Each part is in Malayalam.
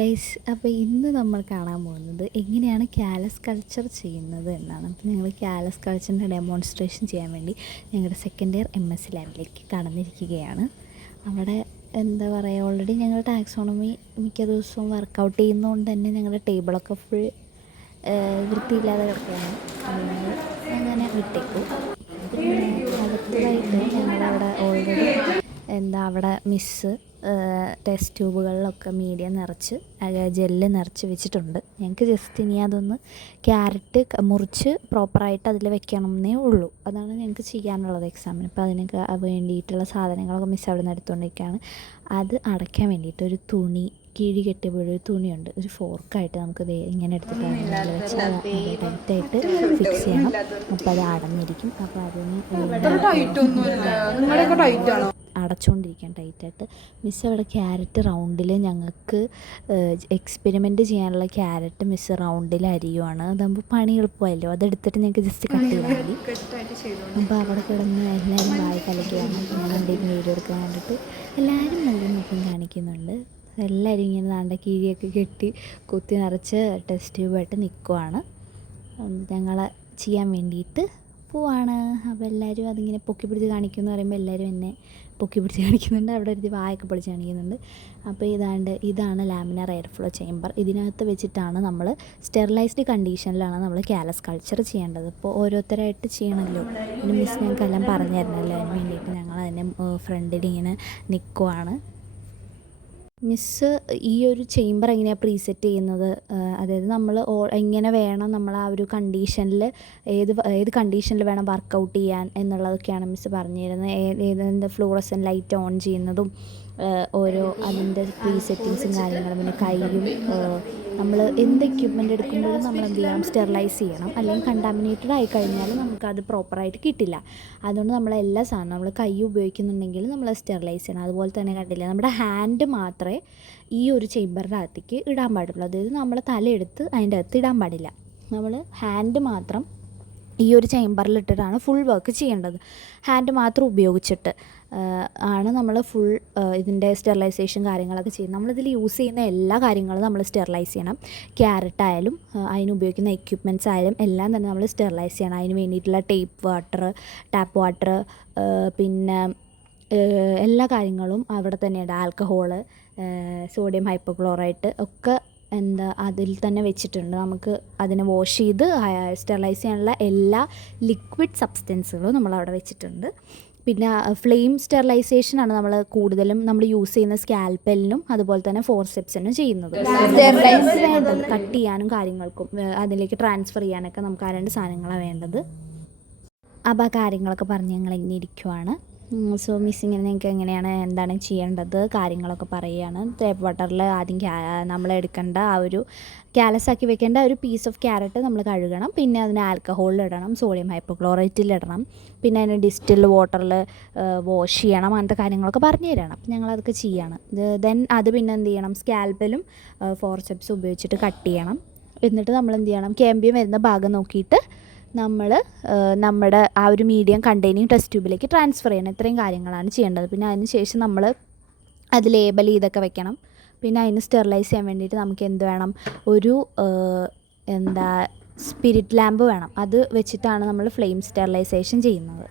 ഗൈസ്, അപ്പോൾ ഇന്ന് നമ്മൾ കാണാൻ പോകുന്നത് എങ്ങനെയാണ് കാലസ് കൾച്ചർ ചെയ്യുന്നത് എന്നാണ്. അപ്പോൾ ഞങ്ങൾ കാലസ് കൾച്ചറിൻ്റെ ഡെമോൺസ്ട്രേഷൻ ചെയ്യാൻ വേണ്ടി ഞങ്ങളുടെ സെക്കൻഡ് ഇയർ MS ലാബിലേക്ക് കടന്നിരിക്കുകയാണ്. അവിടെ എന്താ പറയുക, ഓൾറെഡി ഞങ്ങൾ ടാക്സോണമി മിക്ക ദിവസവും വർക്കൗട്ട് ചെയ്യുന്നതുകൊണ്ട് തന്നെ ഞങ്ങളുടെ ടേബിളൊക്കെ ഫുൾ വൃത്തിയില്ലാതെ കിടക്കുകയാണ്. അങ്ങനെ വിട്ടേക്കും. പിന്നെ അടുത്തതായിട്ട് ഞങ്ങളവിടെ ഓൾറെഡി അവിടെ മിസ്സ് ടെസ്റ്റ് ട്യൂബുകളിലൊക്കെ മീഡിയം നിറച്ച് ജെല്ല് നിറച്ച് വെച്ചിട്ടുണ്ട്. ഞങ്ങൾക്ക് ജസ്റ്റ് ഇനി അതൊന്ന് ക്യാരറ്റ് മുറിച്ച് പ്രോപ്പറായിട്ട് അതിൽ വെക്കണമെന്നേ ഉള്ളൂ. അതാണ് ഞങ്ങൾക്ക് ചെയ്യാനുള്ളത് എക്സാമിന്. അപ്പോൾ അതിനൊക്കെ വേണ്ടിയിട്ടുള്ള സാധനങ്ങളൊക്കെ മിസ് അവിടെ നിന്ന് എടുത്തുകൊണ്ടിരിക്കുകയാണ്. അത് അടയ്ക്കാൻ വേണ്ടിയിട്ട് ഒരു തുണി, കിഴി കെട്ടിയപ്പോഴൊരു തുണിയുണ്ട്, ഒരു ഫോർക്കായിട്ട് നമുക്ക് ഇങ്ങനെ എടുത്തിട്ട് അതിൽ വെച്ച് ടൈറ്റായിട്ട് ഫിക്സ് ചെയ്യണം. അപ്പോൾ അത് അടഞ്ഞിരിക്കും. അപ്പോൾ അതിന് അടച്ചുകൊണ്ടിരിക്കാൻ ടൈറ്റായിട്ട്. മിസ്സ് അവിടെ ക്യാരറ്റ് റൗണ്ടിൽ ഞങ്ങൾക്ക് എക്സ്പെരിമെൻറ്റ് ചെയ്യാനുള്ള ക്യാരറ്റ് മിസ്സ് റൗണ്ടിൽ അരിയുവാണ്. അതാകുമ്പോൾ പണി എളുപ്പമല്ലോ, അതെടുത്തിട്ട് ഞങ്ങൾക്ക് ജസ്റ്റ് കട്ട് ചെയ്താൽ മതി. അപ്പോൾ അവിടെ കിടന്ന് എല്ലാവരും വായി കലക്കുകയാണ്. ഞാൻ എന്തെങ്കിലും വീഡിയോ എടുക്കാൻ വേണ്ടിയിട്ട് എല്ലാവരും നല്ല നോക്കും കാണിക്കുന്നുണ്ട്. എല്ലാവരും ഇങ്ങനെ നാണ്ട കിഴിയൊക്കെ കെട്ടി കുത്തി നിറച്ച് ടെസ്റ്റ് ട്യൂബായിട്ട് നിൽക്കുവാണ്. ഞങ്ങളെ ചെയ്യാൻ വേണ്ടിയിട്ട് പോവാണ്. അപ്പോൾ എല്ലാവരും അതിങ്ങനെ പൊക്കി പിടിച്ച് കാണിക്കുമെന്ന് പറയുമ്പോൾ എല്ലാവരും എന്നെ പൊക്കി പിടിച്ച് കാണിക്കുന്നുണ്ട്. അവിടെ ഒരു വായൊക്കെ പൊളിച്ച് കാണിക്കുന്നുണ്ട്. അപ്പോൾ ഇതാണ് ലാമിനാർ എയർ ഫ്ലോ ചേമ്പർ. ഇതിനകത്ത് വെച്ചിട്ടാണ് നമ്മൾ സ്റ്റെറിലൈസ്ഡ് കണ്ടീഷനിലാണ് നമ്മൾ കാലസ് കൾച്ചർ ചെയ്യേണ്ടത്. ഇപ്പോൾ ഓരോരുത്തരായിട്ട് ചെയ്യണമല്ലോ. പിന്നെ മിസ് ഞങ്ങൾക്കെല്ലാം പറഞ്ഞു തരണമല്ലോ. അതിന് വേണ്ടിയിട്ട് ഞങ്ങൾ അതിൻ്റെ ഫ്രണ്ടിൽ ഇങ്ങനെ നിൽക്കുവാണ്. മിസ്സ് ഈ ഒരു ചേമ്പർ എങ്ങനെയാണ് പ്രീസെറ്റ് ചെയ്യുന്നത്, അതായത് നമ്മൾ എങ്ങനെ വേണം നമ്മൾ ആ ഒരു കണ്ടീഷനിൽ ഏത് കണ്ടീഷനിൽ വേണം വർക്കൗട്ട് ചെയ്യാൻ എന്നുള്ളതൊക്കെയാണ് മിസ്സ് പറഞ്ഞു തരുന്നത്. ഏത് ഫ്ലൂറസൻ ലൈറ്റ് ഓൺ ചെയ്യുന്നതും ഓരോ അതിൻ്റെ പ്രീസെറ്റിങ്സും കാര്യങ്ങളും. പിന്നെ കൈയും നമ്മൾ എന്ത് എക്യുപ്മെൻ്റ് എടുക്കുമ്പോഴും നമ്മൾ എന്ത് ചെയ്യണം, സ്റ്റെറിലൈസ് ചെയ്യണം. അല്ലെങ്കിൽ കണ്ടാമിനേറ്റഡ് ആയി കഴിഞ്ഞാൽ നമുക്കത് പ്രോപ്പറായിട്ട് കിട്ടില്ല. അതുകൊണ്ട് നമ്മളെല്ലാ സാധനം നമ്മൾ കൈ ഉപയോഗിക്കുന്നുണ്ടെങ്കിൽ നമ്മൾ സ്റ്റെറിലൈസ് ചെയ്യണം. അതുപോലെ തന്നെ കണ്ടില്ല, നമ്മുടെ ഹാൻഡ് മാത്രമേ ഈ ഒരു ചേമ്പറിൻ്റെ അകത്തേക്ക് ഇടാൻ പാടുള്ളൂ. അതായത് നമ്മൾ തലയെടുത്ത് അതിൻ്റെ അകത്ത് ഇടാൻ പാടില്ല. നമ്മൾ ഹാൻഡ് മാത്രം ഈ ഒരു ചേമ്പറിലിട്ടിട്ടാണ് ഫുൾ വർക്ക് ചെയ്യേണ്ടത്. ഹാൻഡ് മാത്രം ഉപയോഗിച്ചിട്ട് ആണ് നമ്മൾ ഫുൾ ഇതിൻ്റെ സ്റ്റെറിലൈസേഷൻ കാര്യങ്ങളൊക്കെ ചെയ്യുന്നത്. നമ്മളിതിൽ യൂസ് ചെയ്യുന്ന എല്ലാ കാര്യങ്ങളും നമ്മൾ സ്റ്റെറിലൈസ് ചെയ്യണം. ക്യാരറ്റ് ആയാലും അതിന് ഉപയോഗിക്കുന്ന എക്യുപ്മെൻറ്റ്സ് ആയാലും എല്ലാം തന്നെ നമ്മൾ സ്റ്റെറിലൈസ് ചെയ്യണം. അതിന് വേണ്ടിയിട്ടുള്ള ടാപ്പ് വാട്ടർ പിന്നെ എല്ലാ കാര്യങ്ങളും അവിടെ തന്നെയുണ്ട്. ആൽക്കഹോള്, സോഡിയം ഹൈപ്പോക്ലോറൈറ്റ് ഒക്കെ അതിൽ തന്നെ വെച്ചിട്ടുണ്ട്. നമുക്ക് അതിനെ വാഷ് ചെയ്ത് സ്റ്റെറിലൈസ് ചെയ്യാനുള്ള എല്ലാ ലിക്വിഡ് സബ്സ്റ്റൻസുകളും നമ്മളവിടെ വെച്ചിട്ടുണ്ട്. പിന്നെ ഫ്ലെയിം സ്റ്റെറിലൈസേഷനാണ് നമ്മൾ കൂടുതലും നമ്മൾ യൂസ് ചെയ്യുന്ന സ്കാൽപ്പലിനും അതുപോലെ തന്നെ ഫോർസെപ്സിനും ചെയ്യുന്നത്. സ്റ്റെറിലൈസ് വേണ്ടത് കട്ട് ചെയ്യാനും കാര്യങ്ങൾക്കും അതിലേക്ക് ട്രാൻസ്ഫർ ചെയ്യാനൊക്കെ നമുക്ക് ആ രണ്ട് സാധനങ്ങളാണ് വേണ്ടത്. അപ്പോൾ ആ കാര്യങ്ങളൊക്കെ പറഞ്ഞ് ഞങ്ങൾ ഇങ്ങനെ ഇരിക്കുവാണ്. സോ മിസ്സിങ്ങിന് നിങ്ങൾക്ക് എന്താണ് ചെയ്യേണ്ടത് കാര്യങ്ങളൊക്കെ പറയുകയാണ്. ടേപ്പ് വാട്ടറിൽ ആദ്യം നമ്മൾ എടുക്കേണ്ട ആ ഒരു കാലസാക്കി വെക്കേണ്ട ഒരു പീസ് ഓഫ് ക്യാരറ്റ് നമ്മൾ കഴുകണം. പിന്നെ അതിന് ആൽക്കഹോളിലിടണം, സോഡിയം ഹൈപ്പോക്ലോറൈറ്റിലിടണം. പിന്നെ അതിന് ഡിസ്റ്റിൽ വാട്ടറിൽ വാഷ് ചെയ്യണം. അങ്ങനത്തെ കാര്യങ്ങളൊക്കെ പറഞ്ഞു തരണം. അപ്പം ഞങ്ങളതൊക്കെ ചെയ്യാണ്. ദെൻ അത് പിന്നെ എന്ത് ചെയ്യണം, സ്കാൽപ്പലും ഫോർസെപ്സും ഉപയോഗിച്ചിട്ട് കട്ട് ചെയ്യണം. എന്നിട്ട് നമ്മൾ എന്ത് ചെയ്യണം, ക്യാമ്പിയം വരുന്ന ഭാഗം നോക്കിയിട്ട് നമ്മൾ നമ്മുടെ ആ ഒരു മീഡിയം കണ്ടെയ്നിങ് ടെസ്റ്റ് ട്യൂബിലേക്ക് ട്രാൻസ്ഫർ ചെയ്യണം. ഇത്രയും കാര്യങ്ങളാണ് ചെയ്യേണ്ടത്. പിന്നെ അതിന് ശേഷം നമ്മൾ അത് ലേബൽ ചെയ്തൊക്കെ വെക്കണം. പിന്നെ അതിന് സ്റ്റെറിലൈസ് ചെയ്യാൻ വേണ്ടിയിട്ട് നമുക്ക് എന്ത് വേണം, ഒരു സ്പിരിറ്റ് ലാമ്പ് വേണം. അത് വെച്ചിട്ടാണ് നമ്മൾ ഫ്ലെയിം സ്റ്റെറിലൈസേഷൻ ചെയ്യുന്നത്.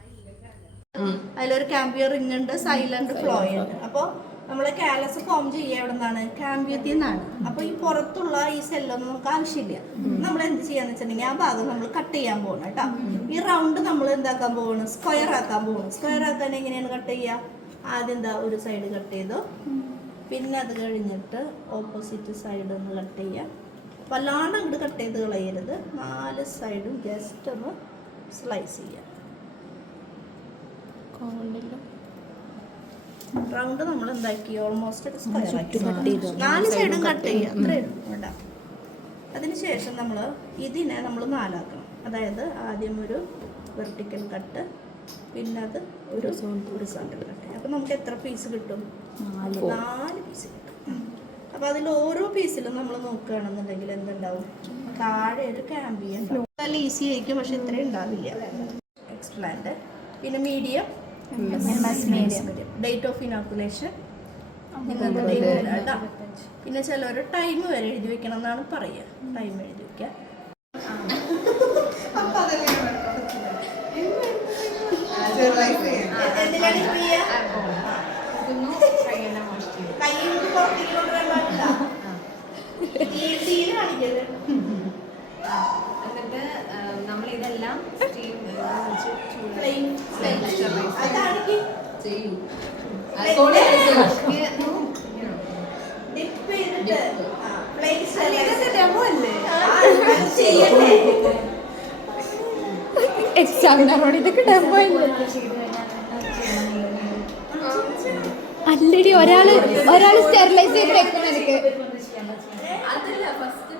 അതിലൊരു ക്യാമ്പിയർ റിംഗ് ഉണ്ട്, സൈലന്റ് ഫ്ലോ ഉണ്ട്. അപ്പോൾ നമ്മൾ കാലസ് ഫോം ചെയ്യുക എവിടെ നിന്നാണ്, ക്യാമ്പിയത്തിൽ നിന്നാണ്. അപ്പോൾ ഈ പുറത്തുള്ള ഈ സെല്ലൊന്നും നമുക്ക് ആവശ്യമില്ല. നമ്മൾ എന്ത് ചെയ്യാന്ന് വെച്ചിട്ടുണ്ടെങ്കിൽ ആ ഭാഗം നമ്മൾ കട്ട് ചെയ്യാൻ പോകണം കേട്ടോ. ഈ റൗണ്ട് നമ്മൾ എന്താക്കാൻ പോകണം, സ്ക്വയർ ആക്കാൻ പോകണം. സ്ക്വയർ ആക്കാൻ എങ്ങനെയാണ് കട്ട് ചെയ്യുക, ആദ്യം ഒരു സൈഡ് കട്ട് ചെയ്തു, പിന്നെ അത് കഴിഞ്ഞിട്ട് ഓപ്പോസിറ്റ് സൈഡ് ഒന്ന് കട്ട് ചെയ്യുക. വല്ലാണ്ട് അങ്ങോട്ട് കട്ട് ചെയ്ത് കളയരുത്. 4 സൈഡും ജസ്റ്റ് ഒന്ന് സ്ലൈസ് ചെയ്യുക. റൗണ്ട് നമ്മൾ എന്താക്കി, ഓൾമോസ്റ്റ് സ്ക്വയർ ആക്കി 4 സൈഡും കട്ട് ചെയ്യുക. അത്രയും വേണ്ട. അതിനുശേഷം നമ്മൾ ഇതിനെ നമ്മൾ 4 ആക്കണം. അതായത് ആദ്യം ഒരു വെർട്ടിക്കൽ കട്ട്, പിന്നെ അത് ഒരു ഹൊറിസോണ്ടൽ കട്ട്. അപ്പം നമുക്ക് എത്ര പീസ് കിട്ടും, 4 പീസ് കിട്ടും. അപ്പോൾ അതിൽ ഓരോ പീസിലും നമ്മൾ നോക്കുകയാണെന്നുണ്ടെങ്കിൽ എന്തുണ്ടാവും, താഴെ ഒരു ക്യാമ്പിയം ഉണ്ടാവും. നല്ല ഈസി ആയിരിക്കും, പക്ഷെ ഇത്രയും ഉണ്ടാവില്ല. എക്സ്പ്ലാന്റ്. പിന്നെ മീഡിയം, ഡേറ്റ് ഓഫ് ഇനോക്കുലേഷൻ, നിങ്ങൾക്ക് ഡേറ്റ് ഇടാം കേട്ടോ. പിന്നെ ചിലർ ടൈം വരെ എഴുതി വെക്കണം എന്നാണ് പറയുക. ടൈം എഴുതി വെക്കാം. എന്തിനാണ് കൈ പുറത്തേക്ക് കൊണ്ടുവരാൻ പാടില്ല. കാണിക്കല്ലേ. എന്നിട്ട് നമ്മളിതെല്ലാം എക്സാമിനറോട് ഇതൊക്കെ ഡെമോ അല്ലടി ഒരാള് സ്റ്റെറിലൈസ് ചെയ്ത് വെക്കണം എനിക്ക്. അതല്ല ഫസ്റ്റ്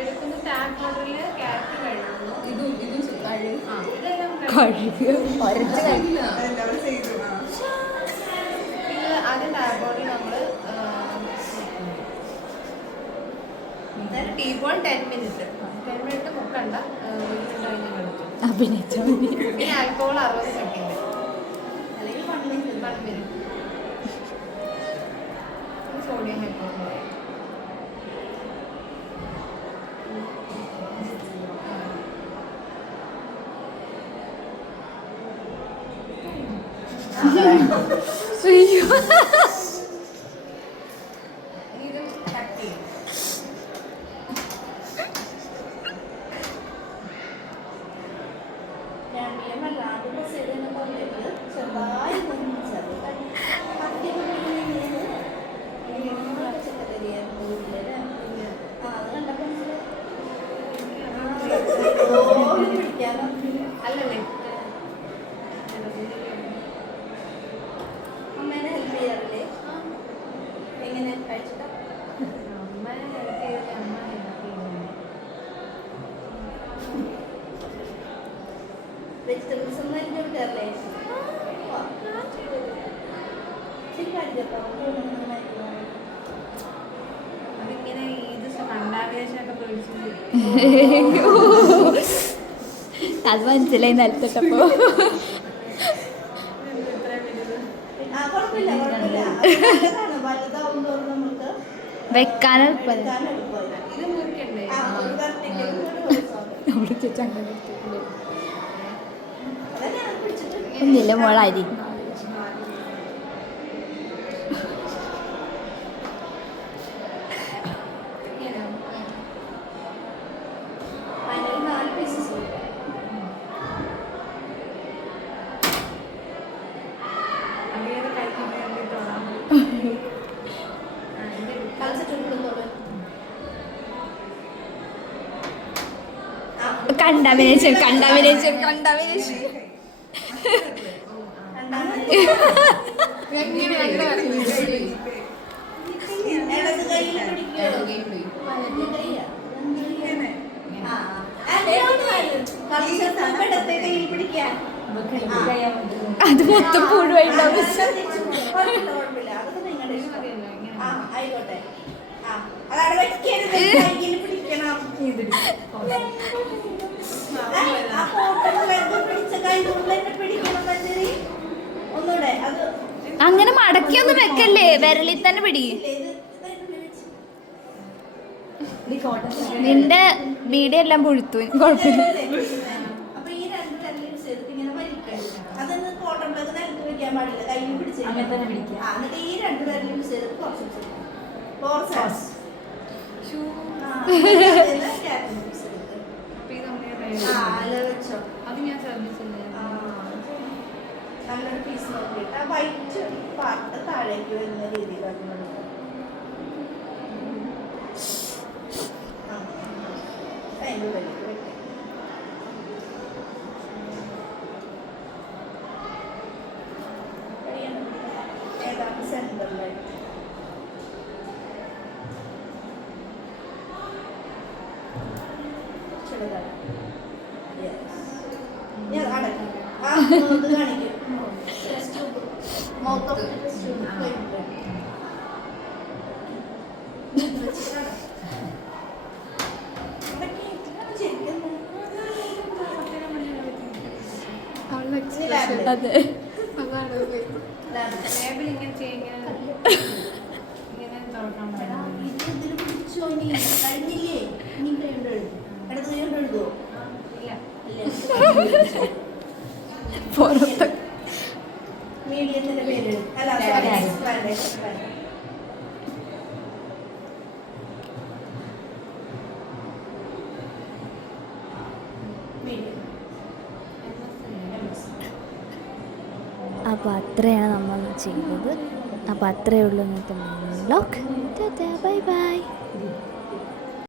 എടുക്കുന്ന ടാഗ് ഓർഡറിൽ ക്യാരറ്റ് കഴിയുന്നു. പിന്നെ ആദ്യം ടാഗ് ഓർഡറിൽ നമ്മൾ ടീപോൺ 10 മിനിറ്റ് മുക്കണ്ട 1 മിനിറ്റ് കഴിഞ്ഞ് കളിക്കും. പിന്നെ ആൽക്കഹോൾ 60 സെക്കൻഡ് അല്ലെങ്കിൽ 1 മിനിറ്റ്. സോഡിയം ഹൈപ്പോക്ലോറൈറ്റ് ഇതും കട്ട് ചെയ്യും. അല്ലല്ലേ അമ്മേനെ ഹെൽപ്പ് ചെയ്യാറില്ലേ? എങ്ങനെ കഴിച്ചിട്ടാ? അമ്മ ഹെൽപ്പ് ചെയ്തില്ല, അമ്മ ഹെൽപ്പ് ചെയ്യുന്നു. വെജിറ്റബിൾസ് ഒന്നും അരിഞ്ഞു കൊടുക്കാറില്ലേ? അതിങ്ങനെ ഇത് കണ്ടാവേശമൊക്കെ പേടിച്ചു. അത് മനസ്സിലായി നിലത്തിട്ടപ്പോ. വെക്കാൻ ഇത് മുറിക്കണ്ടേ? ഒന്നില്ല മോളായി. കണ്ടാമിനേഷൻ അത് മൊത്തം പുഴുവായിട്ടുണ്ടാവും. ആയിക്കോട്ടെ. അതാണ് വെക്കരുത്, കയ്യിൽ പിടിക്കണം. ഒന്നൂടെ അത് അങ്ങനെ മടക്കിയൊന്നും വെക്കല്ലേ, വിരലിൽ തന്നെ പിടി. നിന്റെ വീഡിയോ എല്ലാം പുഴുത്തു, കുഴപ്പമില്ല. അപ്പൊ ഈ 2 വിരലും ചേർത്ത് ഇങ്ങനെ വലിക്കണം. അതൊന്ന് കോട്ടൺ പ്ലഗ് നിലത്ത് വെക്കാൻ പാടില്ല, കയ്യിൽ പിടിച്ച് എന്നിട്ട് ഈ 2 വിരലും ചേർത്ത് കുറച്ച് അത് ഞാൻ ശ്രദ്ധിച്ചില്ല. നല്ലൊരു പീസ് നോക്കിയിട്ട് ആ വൈറ്റ് പാർട്ട് താഴേക്ക് വരുന്ന രീതിയിലാണ് അതിൻ്റെ ഉള്ളിലേക്ക് വെക്കാം. ഏതാണ് സെൻറ്ററിലായിട്ട് ചെറുതാണ്. ഞാൻ അടയ്ക്കും. ആ ഇത് കാണിക്കും. മൊത്തം അതെ, ലേബിൾ ഇങ്ങനെ ചെയ്യുക ഇങ്ങനെ തുറക്കാൻ പറ്റും. ഇതിൽ പിടിച്ചോ ഇനി കഴിഞ്ഞില്ലേ ഇനി കൈകൊണ്ട് എഴുതും ഇടത് കൈകൊണ്ട് എഴുതുമോ ഇല്ല. പുറത്ത് മീഡിയത്തിന്റെ പേര് അല്ല മീഡിയം അപ്പോൾ അത്രയാണ് നമ്മൾ ചെയ്തത്. അപ്പോൾ അത്രയേ ഉള്ളൂ ഇന്നത്തെ വ്ലോഗ്. Bye bye.